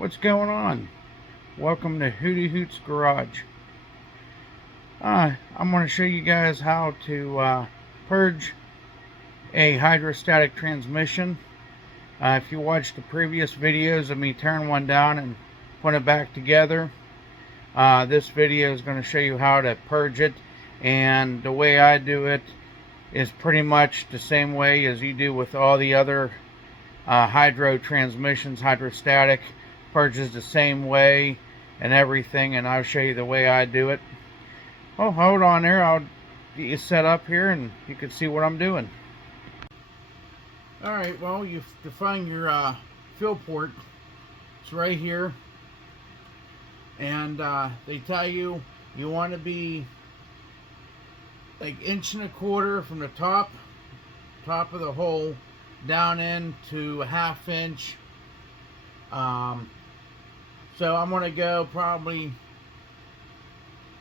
What's going on? Welcome to Hootie Hoots Garage. I'm going to show you guys how to purge a hydrostatic transmission. If you watched the previous videos of me tearing one down and putting it back together, this video is going to show you how to purge it. And the way I do it is pretty much the same way as you do with all the other hydro transmissions. Hydrostatic purges the same way and everything, and I'll show you the way I do it. Oh, hold on there, I'll get you set up here and you can see what I'm doing. Alright, well, you define your fill port. It's right here, and they tell you want to be like 1.25 inches from the top of the hole down into 1/2 inch. So I'm going to go probably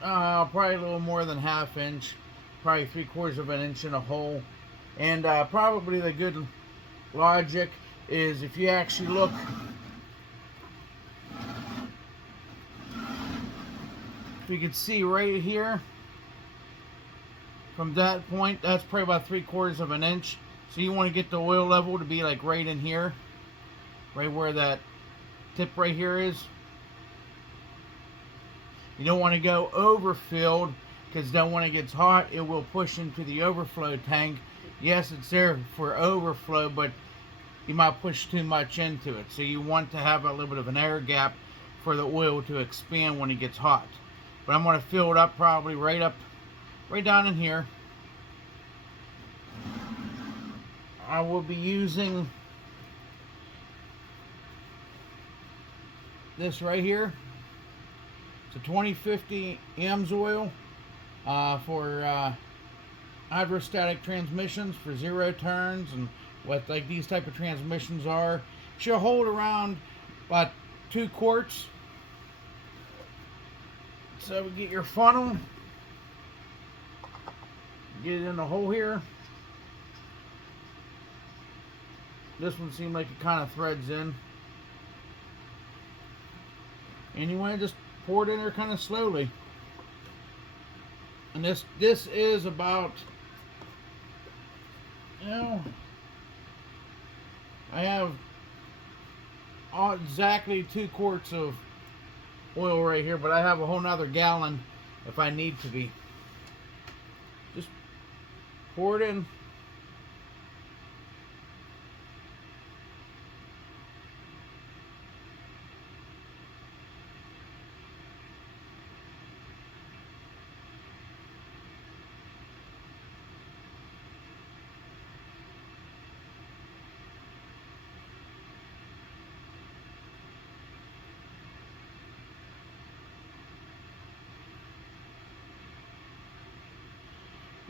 a little more than 1/2 inch, probably 3/4 inch in a hole. And probably the good logic is if you actually look, if you can see right here, from that point, that's probably about 3/4 inch. So you want to get the oil level to be like right in here, right where that tip right here is. You don't want to go overfilled, because then when it gets hot, it will push into the overflow tank. Yes, it's there for overflow, but you might push too much into it. So you want to have a little bit of an air gap for the oil to expand when it gets hot. But I'm going to fill it up probably right down in here. I will be using this right here. It's a 2050 AMSOIL for hydrostatic transmissions for 0 turns, and what like these type of transmissions are. She'll hold around about 2 quarts. So we get your funnel, get it in the hole here. This one seemed like it kind of threads in, and you want to just pour it in there kind of slowly. And this is about, I have exactly 2 quarts of oil right here, but I have a whole nother gallon if I need to be. Just pour it in.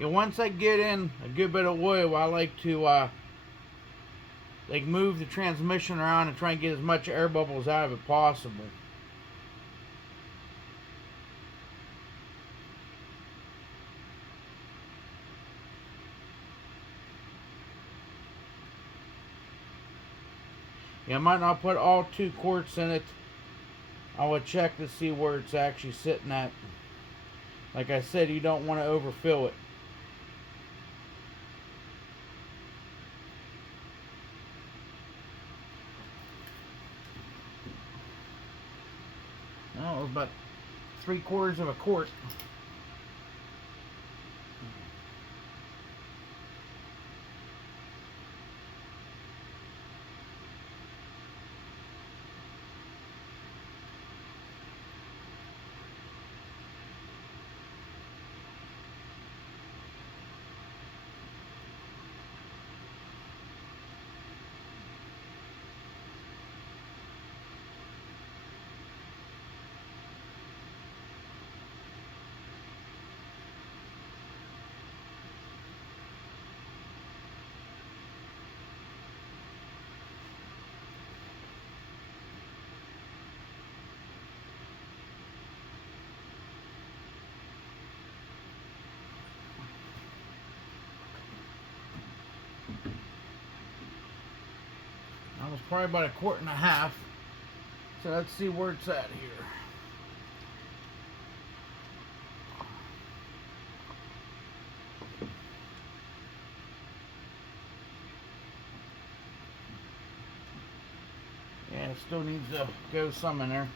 And once I get in a good bit of oil, I like to like move the transmission around and try and get as much air bubbles out of it possible. I might not put all 2 quarts in it. I will check to see where it's actually sitting at. Like I said, you don't want to overfill it. Well, it was about 3/4 quart. That was probably about 1.5 quarts. So let's see where it's at here. Yeah, it still needs to go some in there.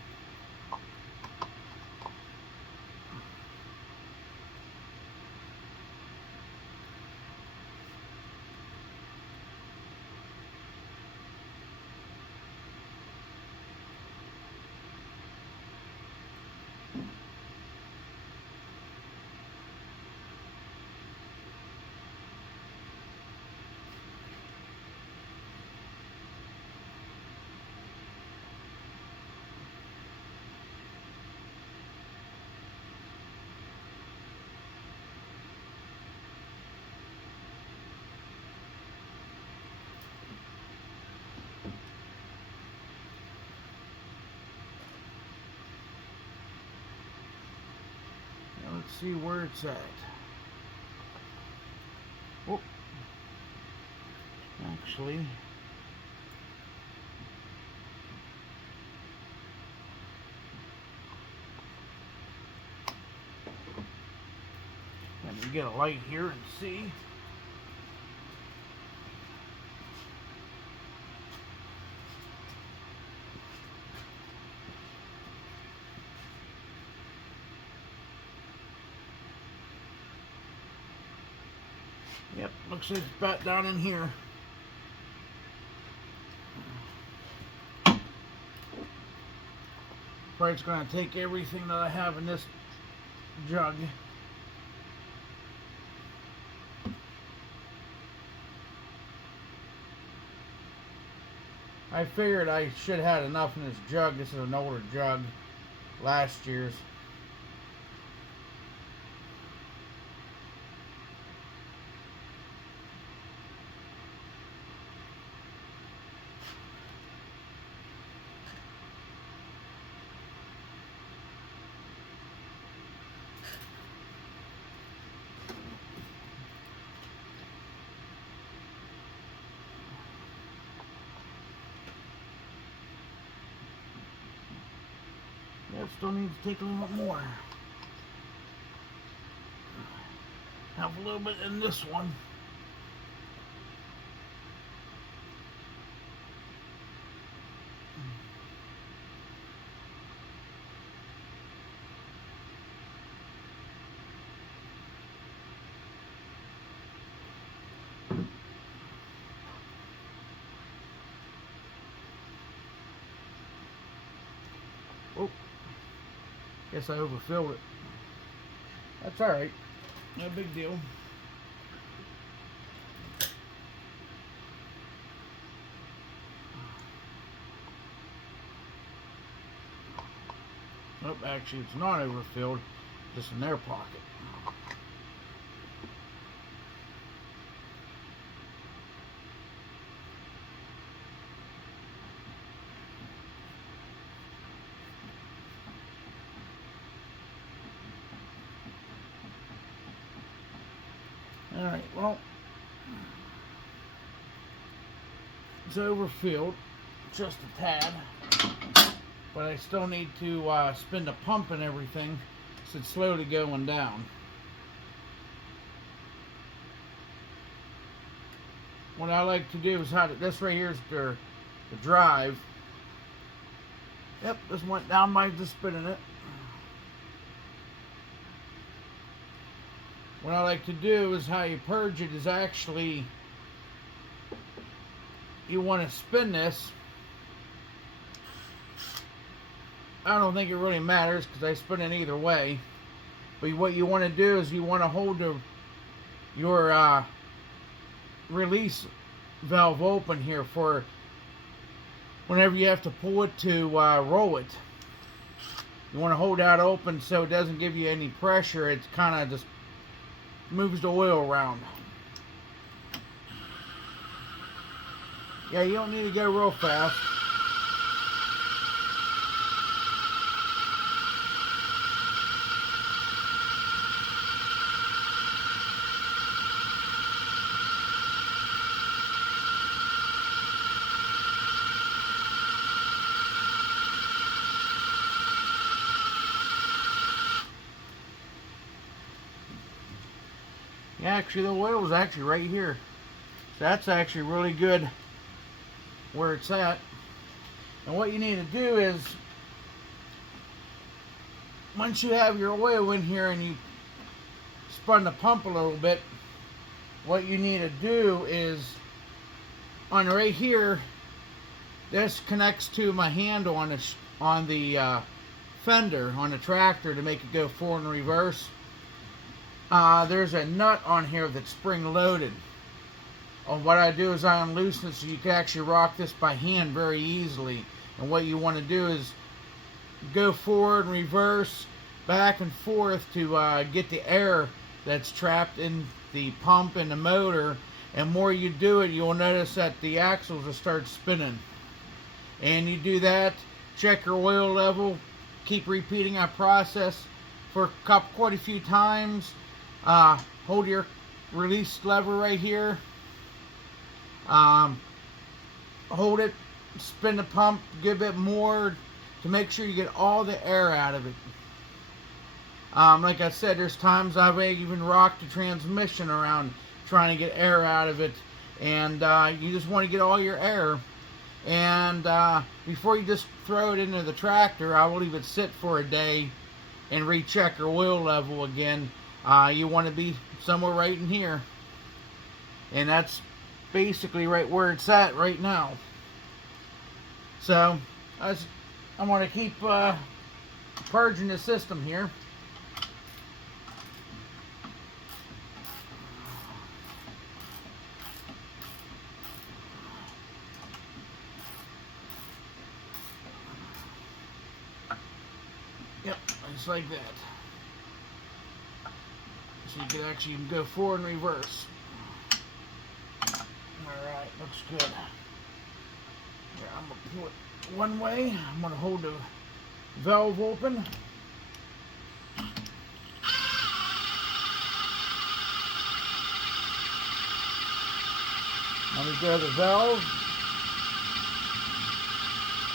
Let's see where it's at. Oh, actually, let me get a light here and see. Yep, looks like it's about down in here. Probably it's going to take everything that I have in this jug. I figured I should have had enough in this jug. This is an older jug, last year's. Yeah, still needs to take a little bit more. Have a little bit in this one. Oh, guess I overfilled it. That's alright. No big deal. Nope, actually it's not overfilled, just in their pocket. Alright, well, it's overfilled, just a tad, but I still need to spin the pump and everything, so it's slowly going down. What I like to do is this right here is the drive. Yep, this went down by just spinning it. What I like to do is how you purge it is actually, you want to spin this. I don't think it really matters because I spin it either way. But what you want to do is you want to hold your release valve open here for whenever you have to pull it to roll it. You want to hold that open so it doesn't give you any pressure. It's kind of just moves the oil around. Yeah, you don't need to go real fast. Yeah, actually the oil is actually right here. So that's actually really good where it's at. And what you need to do is, once you have your oil in here and you spun the pump a little bit, what you need to do is, on right here, this connects to my handle on the fender on the tractor to make it go forward and reverse. There's a nut on here that's spring loaded. What I do is I unloosen it so you can actually rock this by hand very easily. And what you want to do is go forward and reverse, back and forth to get the air that's trapped in the pump and the motor. And more you do it, you'll notice that the axles will start spinning. And you do that, check your oil level, keep repeating that process for quite a few times. Hold your release lever right here. Hold it, spin the pump a good bit more to make sure you get all the air out of it. Like I said, there's times I've even rocked the transmission around trying to get air out of it, and you just want to get all your air. And before you just throw it into the tractor, I will leave it sit for a day and recheck your oil level again. You want to be somewhere right in here, and that's basically right where it's at right now. So I'm going to keep purging the system here. Yep, just like that. So you can actually go forward and reverse. Alright, looks good. Here, I'm going to pull it one way. I'm going to hold the valve open. Let me go to the valve.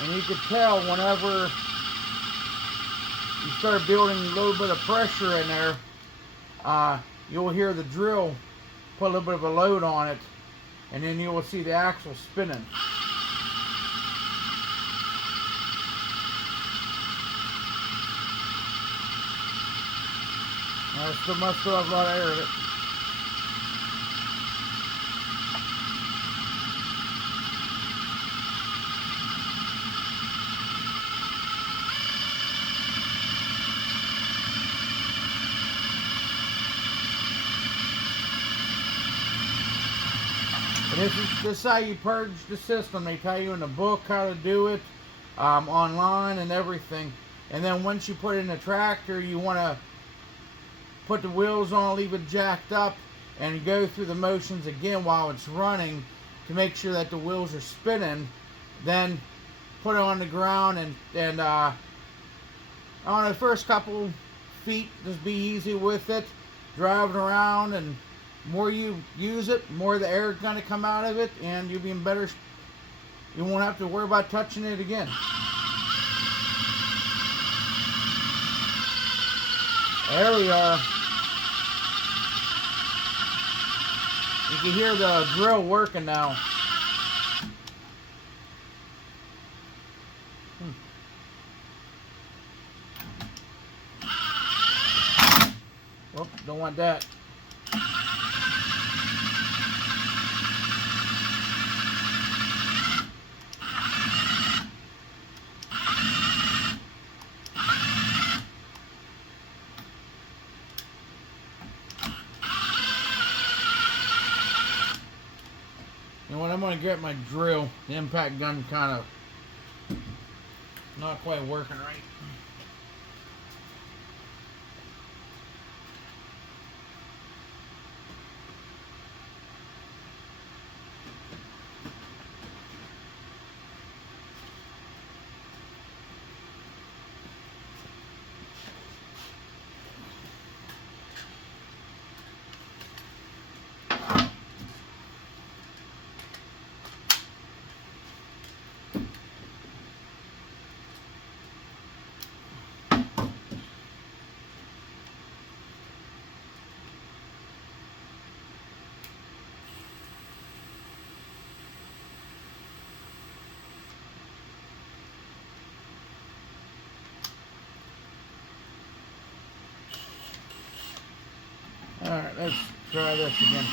And you can tell whenever you start building a little bit of pressure in there, you'll hear the drill put a little bit of a load on it, and then you will see the axle spinning. I must still have a lot of air in it. This is how you purge the system. They tell you in the book how to do it, online and everything. And then once you put it in the tractor, you want to put the wheels on, leave it jacked up, and go through the motions again while it's running to make sure that the wheels are spinning. Then put it on the ground, and on the first couple feet, just be easy with it, driving around, and more you use it, more the air is going to come out of it, and you'll be in better. You won't have to worry about touching it again. There we are. You can hear the drill working now. Whoop, don't want that. And when I'm going to get my drill, the impact gun kind of not quite working right. Alright, let's try this again.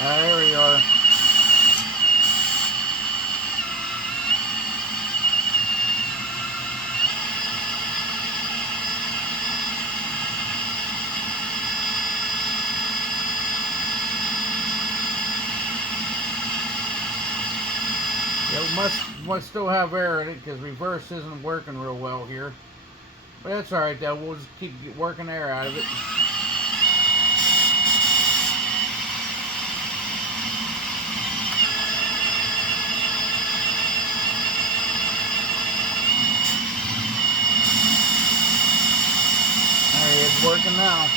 There we are. Yeah, we must still have air in it because reverse isn't working real well here. But that's alright though, we'll just keep working air out of it. Alright, it's working now.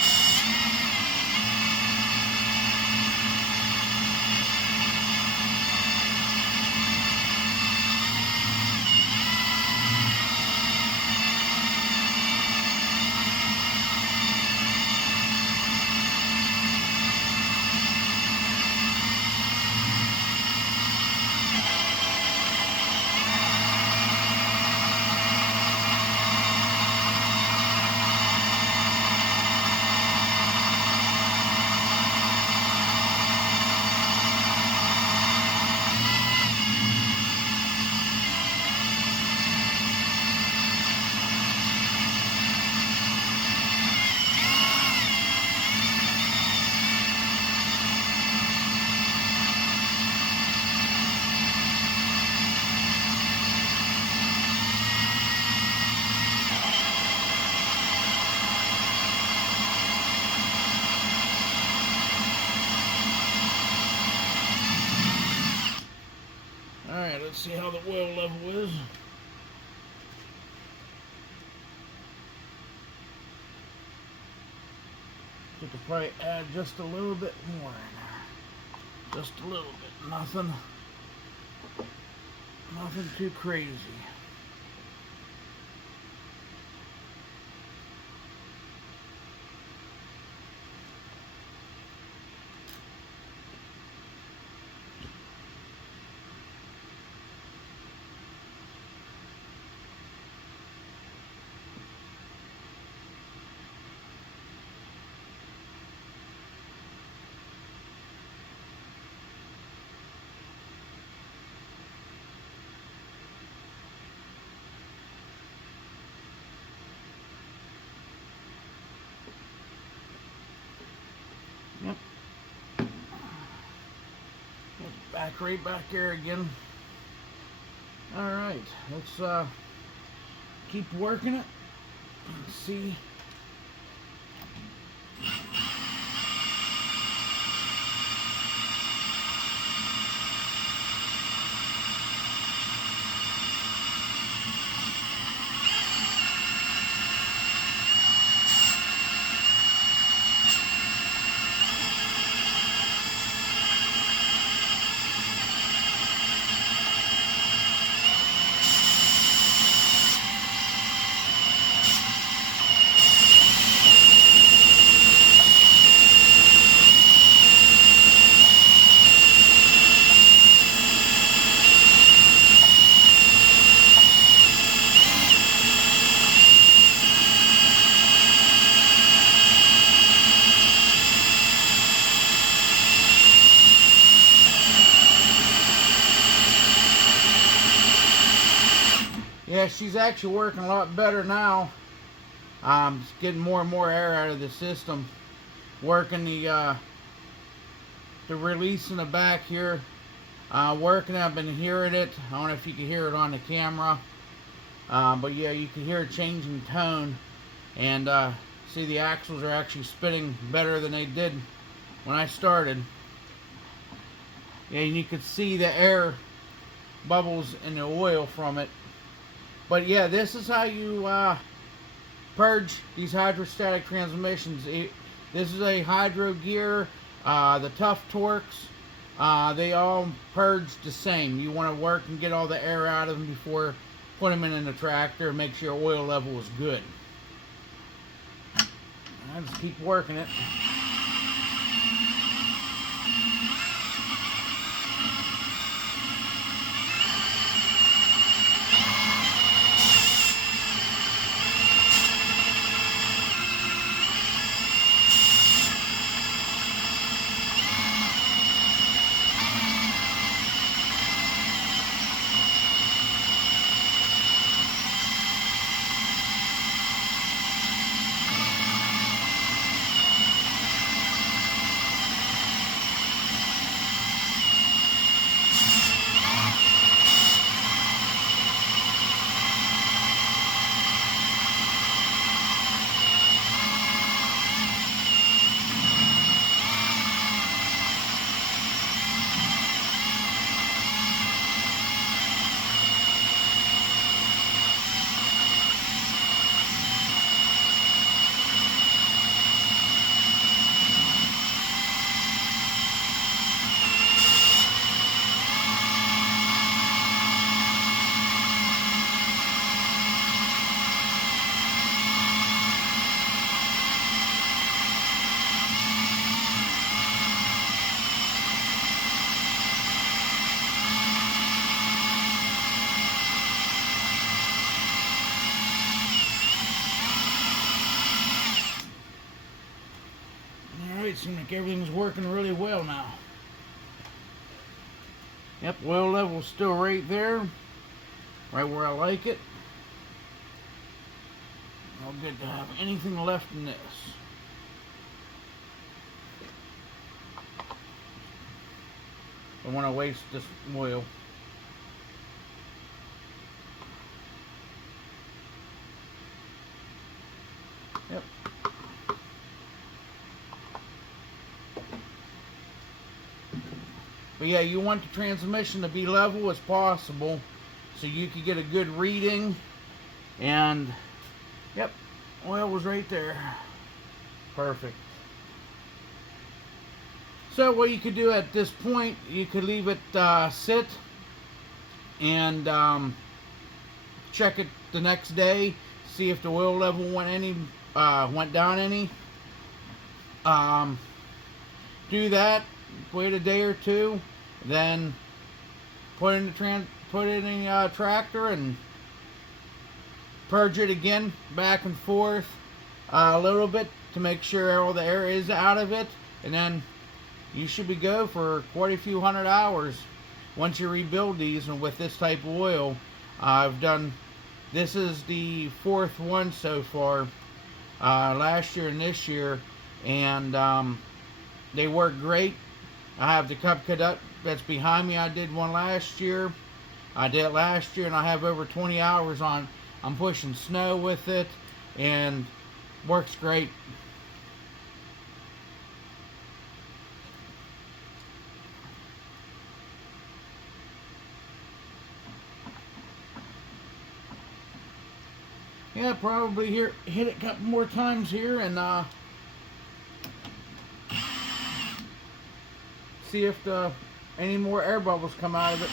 Alright, let's see how the oil level is. You could probably add just a little bit more in there. Just a little bit. Nothing too crazy. Yep. Right back there again. Alright, let's keep working it. Let's see. Yeah, she's actually working a lot better now. It's getting more and more air out of the system. Working the release in the back here. Working, I've been hearing it. I don't know if you can hear it on the camera. But yeah, you can hear it changing tone. And see, the axles are actually spinning better than they did when I started. Yeah, and you could see the air bubbles in the oil from it. But yeah, this is how you purge these hydrostatic transmissions. This is a hydro gear. The Tough Torques, they all purge the same. You want to work and get all the air out of them before putting them in the tractor. Make sure your oil level is good. I'll just keep working it. Seems like everything's working really well now. Yep, oil level's still right there. Right where I like it. No good to have anything left in this. Don't want to waste this oil. Yep. But yeah, you want the transmission to be level as possible so you can get a good reading. And yep, oil was right there. Perfect. So what you could do at this point, you could leave it sit and check it the next day, see if the oil level went down any. Do that, wait a day or two, then put in the tractor and purge it again, back and forth a little bit to make sure all the air is out of it, and then you should be go for quite a few hundred hours once you rebuild these. And with this type of oil, this is the 4th one so far, last year and this year, and they work great. I have the Cup Cadet that's behind me. I did one last year. I did it last year, and I have over 20 hours on. I'm pushing snow with it, and works great. Yeah, probably hit it a couple more times here and see if any more air bubbles come out of it.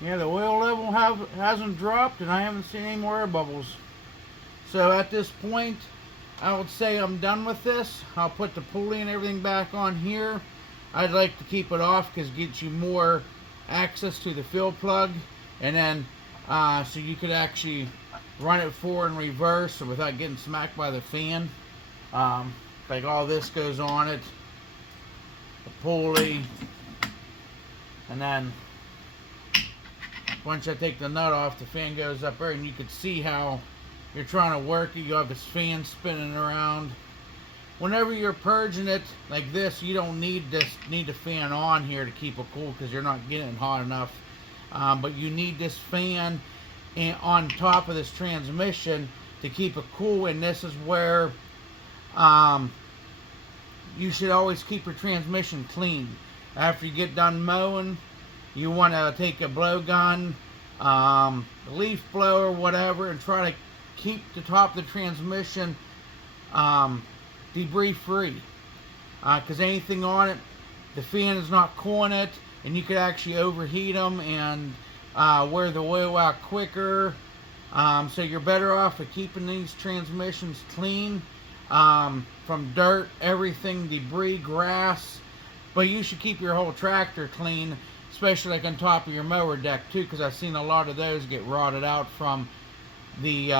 Yeah, the oil level hasn't dropped, and I haven't seen any more air bubbles. So at this point, I would say I'm done with this. I'll put the pulley and everything back on here. I'd like to keep it off because it gets you more access to the fill plug, and then so you could actually run it forward and reverse without getting smacked by the fan. Like all this goes on it, the pulley, and then once I take the nut off, the fan goes up there, and you can see how you're trying to work it. You have this fan spinning around. Whenever you're purging it like this, you don't need the fan on here to keep it cool because you're not getting hot enough. But you need this fan on top of this transmission to keep it cool, and this is where you should always keep your transmission clean. After you get done mowing, you want to take a blowgun, leaf blower, whatever, and try to keep the top of the transmission debris free. Because anything on it, the fan is not cooling it, and you could actually overheat them and wear the oil out quicker. So you're better off of keeping these transmissions clean from dirt, everything, debris, grass. But you should keep your whole tractor clean, especially like on top of your mower deck too, because I've seen a lot of those get rotted out from the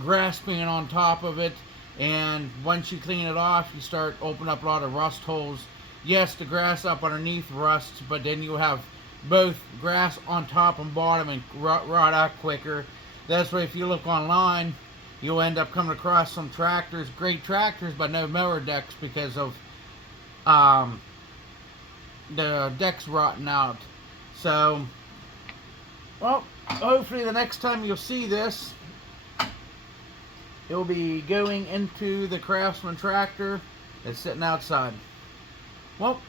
grass being on top of it. And once you clean it off, you start opening up a lot of rust holes. Yes, the grass up underneath rusts, but then you have both grass on top and bottom and rot out quicker. That's why if you look online, you'll end up coming across some tractors, great tractors, but no mower decks because of the deck's rotting out. So, well, hopefully the next time you'll see this, it'll be going into the Craftsman tractor that's sitting outside. Well,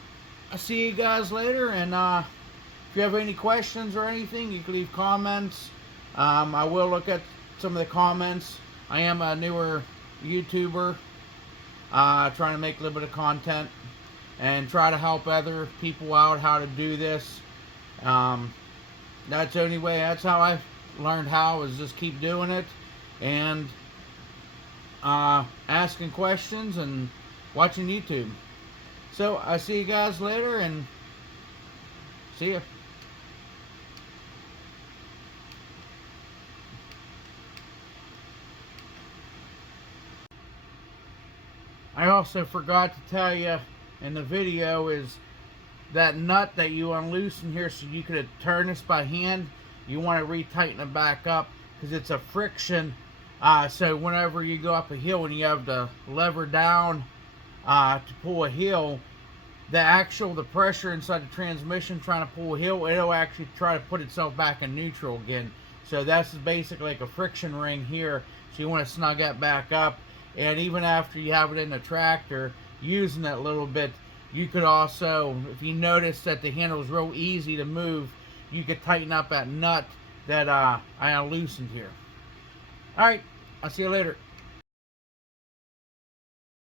I'll see you guys later, and if you have any questions or anything, you can leave comments. I will look at some of the comments. I am a newer YouTuber, trying to make a little bit of content and try to help other people out how to do this. That's the only way. That's how I learned how, is just keep doing it and asking questions and watching YouTube. So I see you guys later, and see ya. I also forgot to tell you in the video is that nut that you unloosen here, so you could turn this by hand, you want to retighten it back up because it's a friction. So whenever you go up a hill and you have to lever down to pull a hill, the pressure inside the transmission trying to pull a hill, it'll actually try to put itself back in neutral again. So that's basically like a friction ring here. So you want to snug that back up. And even after you have it in the tractor, using it a little bit, you could also, if you notice that the handle is real easy to move, you could tighten up that nut that I loosened here. Alright, I'll see you later.